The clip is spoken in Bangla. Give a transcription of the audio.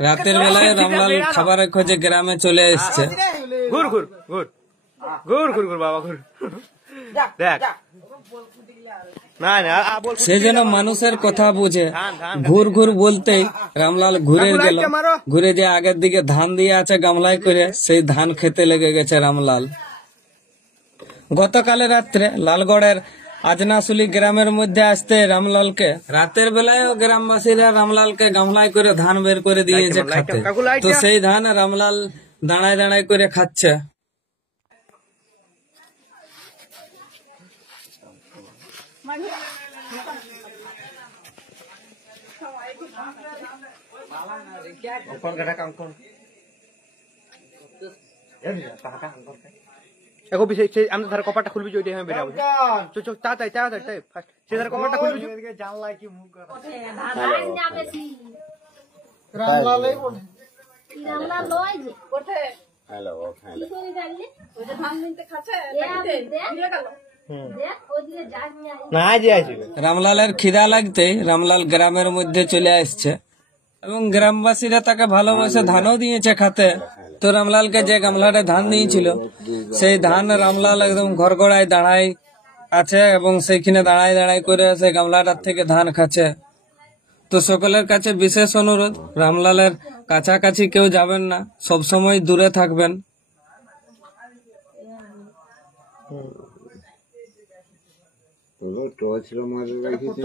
রাতের বেলায় রামলাল খাবারের খোঁজে গ্রামে চলে এসছে। ঘুর ঘুর ঘুর ঘুর ঘুর ঘুর বাবা ঘুর দেখ না না সে যেন মানুষের কথা বুঝে ঘুর ঘুর বলতেই রামলাল ঘুরে গেল, ঘুরে যে আগের দিকে ধান দিয়ে আছে গামলায় করে সেই ধান খেতে লেগে গেছে রামলাল। গতকালে রাত্রে লালগড়ের আজনাশুলি গ্রামের মধ্যে আসতে রামলালকে রাতের বেলায় গ্রামবাসীরা রামলালকে গামলায় করে ধান বের করে দিয়েছে খাতে। তো সেই ধান রামলাল দাঁড়ায় দাঁড়ায় করে খাচ্ছে। আমি ধারে কপারটা খুলবি ওইটাই আমি বেরাবো তাড়াতাড়ি তাড়াতাড়ি সে ধারে কপারটা খুলবি জানলা কি মুখ রামলালের খিদা লাগতেই রামলাল গ্রামের মধ্যে চলে আসছে এবং গ্রামবাসীরা তাকে ভালোবাসে ধানও দিয়েছে খাতে। তো রামলালকে যে গামলাটা ধান দিয়েছিল সেই ধান রামলাল একদম ঘরগড়ায় দাঁড়ায় আছে এবং সেইখানে দাঁড়ায় দাঁড়ায় করে সেই গামলাটার থেকে ধান খাচ্ছে। তো সকলের কাছে বিশেষ অনুরোধ, রামলালের কাছাকাছি কেউ যাবেন না, সবসময় দূরে থাকবেন। টর্চ মাঝে রেখেছি